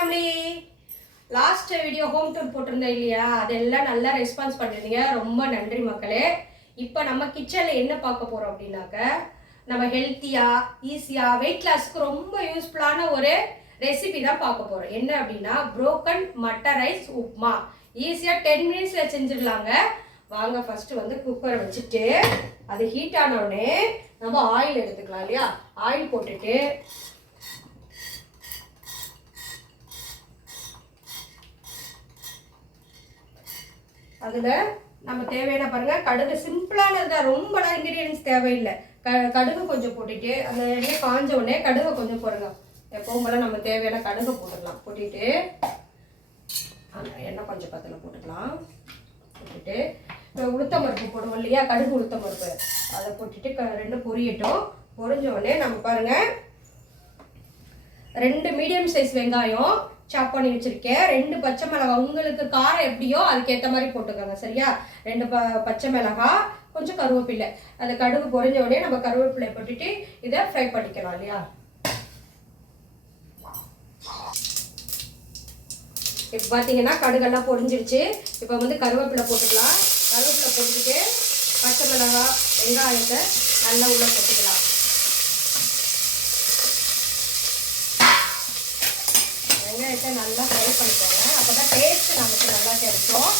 Family. Last video home tour போட்டிருந்தேன் இல்லையா, அதெல்லாம் நல்லா ரெஸ்பான்ஸ் பண்ணிருந்தீங்க. ரொம்ப நன்றி மக்களே. இப்போ நம்ம கிச்சனில் என்ன பார்க்க போகிறோம் அப்படின்னாக்க, நம்ம ஹெல்த்தியாக ஈஸியாக வெயிட் லாஸ்க்கு ரொம்ப யூஸ்ஃபுல்லான ஒரு ரெசிபி தான் பார்க்க போகிறோம். என்ன அப்படின்னா புரோக்கன் மட்டர் ரைஸ் உப்மா. ஈஸியாக 10 மினிட்ஸில் செஞ்சிடலாங்க. வாங்க ஃபஸ்ட்டு வந்து குக்கரை வச்சுட்டு அது ஹீட் ஆனவுடனே நம்ம ஆயில் எடுத்துக்கலாம் இல்லையா. ஆயில் போட்டுட்டு அதில் நம்ம தேவையான பாருங்கள் கடுகு சிம்பிளானது தான், ரொம்பலாம் இன்க்ரீடியன்ஸ் தேவையில்லை. கடுகு கொஞ்சம் போட்டுட்டு அந்த எண்ணெய் காஞ்ச உடனே கடுகு கொஞ்சம் போடுங்க. எப்பவும் போல நம்ம தேவையான கடுகு போட்டுக்கலாம். போட்டுட்டு அந்த எண்ணெய் கொஞ்சம் பத்தில் போட்டுக்கலாம். போட்டுட்டு இப்போ உளுத்தம் பருப்பு போடுவோம் இல்லையா, கடுகு உளுத்தம் பருப்பு அதை போட்டுட்டு ரெண்டும் பொரியட்டும். பொரிஞ்ச உடனே நம்ம பாருங்கள் 2 மீடியம் சைஸ் வெங்காயம் சாப் பண்ணி வச்சுருக்கேன். 2 பச்சை மிளகாய், உங்களுக்கு காரம் எப்படியோ அதுக்கேற்ற மாதிரி போட்டுக்கோங்க சரியா. 2 பச்சை மிளகாய், கொஞ்சம் கருவேப்பிலை. அந்த கடுகு பொரிஞ்ச உடனே நம்ம கருவேப்பிலை போட்டுட்டு இதை ஃப்ரை பண்ணிக்கலாம் இல்லையா. இப்போ பார்த்தீங்கன்னா கடுகெல்லாம் பொரிஞ்சிருச்சு. இப்போ வந்து கருவேப்பிலை போட்டுக்கலாம். கருவேப்பிலை போட்டுக்கிட்டு பச்சை மிளகாய் வெங்காயத்தை நல்லா உள்ள போட்டுக்கலாம். வெங்காயத்தை நல்லா ஃப்ரை பண்ணிக்கோங்க, அப்போ தான் டேஸ்ட்டு நமக்கு நல்லா கிடைக்கும்.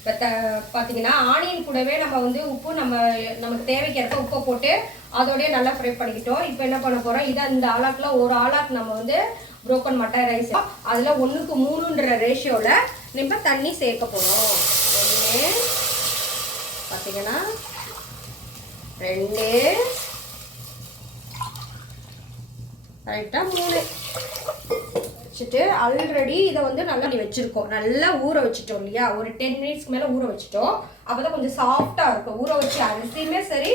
இப்போ பார்த்தீங்கன்னா ஆனியன் கூடவே நம்ம வந்து உப்பு நமக்கு தேவைக்கிறப்ப உப்பை போட்டு அதோடய நல்லா ஃப்ரை பண்ணிக்கிட்டோம். இப்போ என்ன பண்ண போகிறோம், இதை இந்த ஆளாக்கில் ஒரு ஆளாக்கு நம்ம வந்து புரோக்கன் மட்டர் ரைஸ் அதில் 1:3 ரேஷியோவில் நம்ம தண்ணி சேர்க்க போகிறோம். 1 பார்த்தீங்கன்னா 2 கரெக்டாக 3 வச்சுட்டு ஆல்ரெடி இதை வந்து நல்லா வச்சுருக்கோம். நல்லா ஊற வச்சுட்டோம் இல்லையா, ஒரு 10 மினிட்ஸ்க்கு மேலே ஊற வச்சுட்டோம். அப்போ தான் கொஞ்சம் சாஃப்டாக இருக்கும். ஊற வச்சு அரிசியுமே சரி,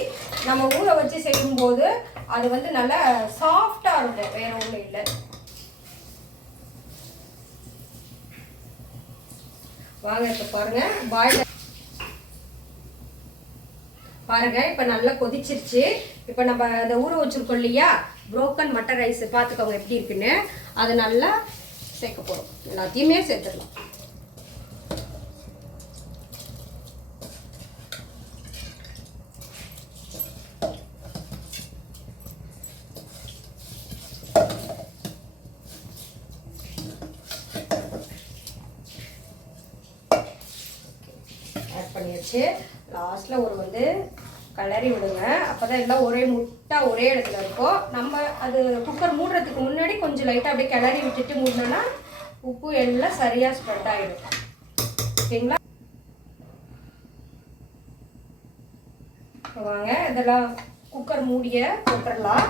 நம்ம ஊற வச்சு செய்யும்போது அது வந்து நல்லா சாஃப்டாக இருக்கும், வேற ஒன்றும் இல்லை. வாங்க இப்போ பாருங்கள் பாயில் பாருங்க. இப்போ நல்லா கொதிச்சிருச்சு. இப்போ நம்ம அதை ஊற வச்சுருக்கோம் இல்லையா புரோக்கன் மட்டர் ரைஸ், பார்த்துக்கோங்க எப்படி இருக்குன்னு. அதை நல்லா சேர்க்க போகிறோம். எல்லாத்தையுமே சேர்த்துடலாம். ஆட் பண்ணியாச்சு. லாஸ்ட்டில் ஒரு வந்து கிளறி விடுங்க, அப்போ தான் எல்லாம் ஒரே முட்டை ஒரே இடத்துல இருக்கும். நம்ம அது குக்கர் மூடுறதுக்கு முன்னாடி கொஞ்சம் லைட்டாக அப்படியே கிளறி விட்டுட்டு மூடினோன்னா உப்பு எல்லாம் சரியாக ஸ்ப்ரெட் ஆகிடும். ஓகேங்களா. வாங்க இதெல்லாம் குக்கர் மூடிய போட்டுடலாம்.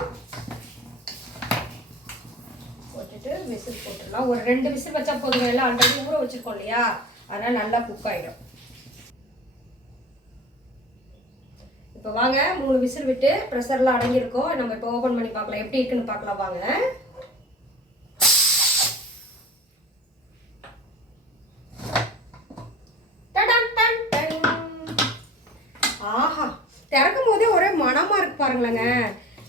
போட்டுட்டு விசில் போட்டுடலாம். ஒரு 2 விசில் வச்சா போதுங்க. எல்லாம் ஆல்ரெடி ஊற வச்சுருக்கோம் இல்லையா, அதனால் நல்லா குக் ஆகிடும். இப்போ வாங்க 3 விசில் விட்டு ப்ரெஷர்லாம் அடங்கியிருக்கோம். நம்ம இப்போ ஓப்பன் பண்ணி பார்க்கலாம், எப்படி இருக்குன்னு பார்க்கலாம் வாங்க. ஆஹா, திறக்கும் போதே ஒரே மனமாக இருக்கு பாருங்களேங்க.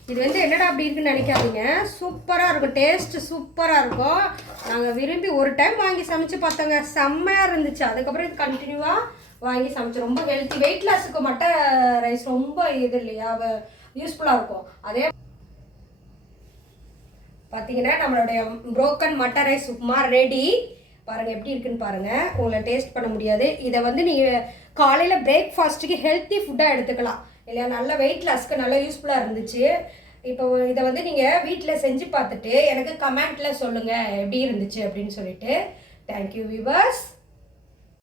இது வந்து என்னடா அப்படி இருக்குன்னு நினைக்காதீங்க, சூப்பராக இருக்கும். டேஸ்ட்டு சூப்பராக இருக்கும். நாங்கள் விரும்பி ஒரு டைம் வாங்கி சமைச்சு பார்த்தோங்க, செம்மையாக இருந்துச்சு. அதுக்கப்புறம் இது கண்டினியூவாக வாங்கி சமைச்சு ரொம்ப ஹெல்த்தி. வெயிட் லாஸுக்கு மட்டர் ரைஸ் ரொம்ப இது இல்லையா, யூஸ்ஃபுல்லாக இருக்கும். அதே பார்த்தீங்கன்னா நம்மளுடைய broken matar rice upma ready. பாருங்கள் எப்படி இருக்குன்னு பாருங்கள். உங்களை டேஸ்ட் பண்ண முடியாது. இதை வந்து நீங்கள் காலையில் பிரேக்ஃபாஸ்ட்டுக்கு ஹெல்த்தி ஃபுட்டாக எடுத்துக்கலாம் இல்லையா. நல்ல வெயிட் லாஸ்க்கு நல்லா யூஸ்ஃபுல்லாக இருந்துச்சு. இப்போ இதை வந்து நீங்கள் வீட்டில் செஞ்சு பார்த்துட்டு எனக்கு கமெண்ட்டில் சொல்லுங்கள் எப்படி இருந்துச்சு அப்படின்னு சொல்லிட்டு. Thank you viewers.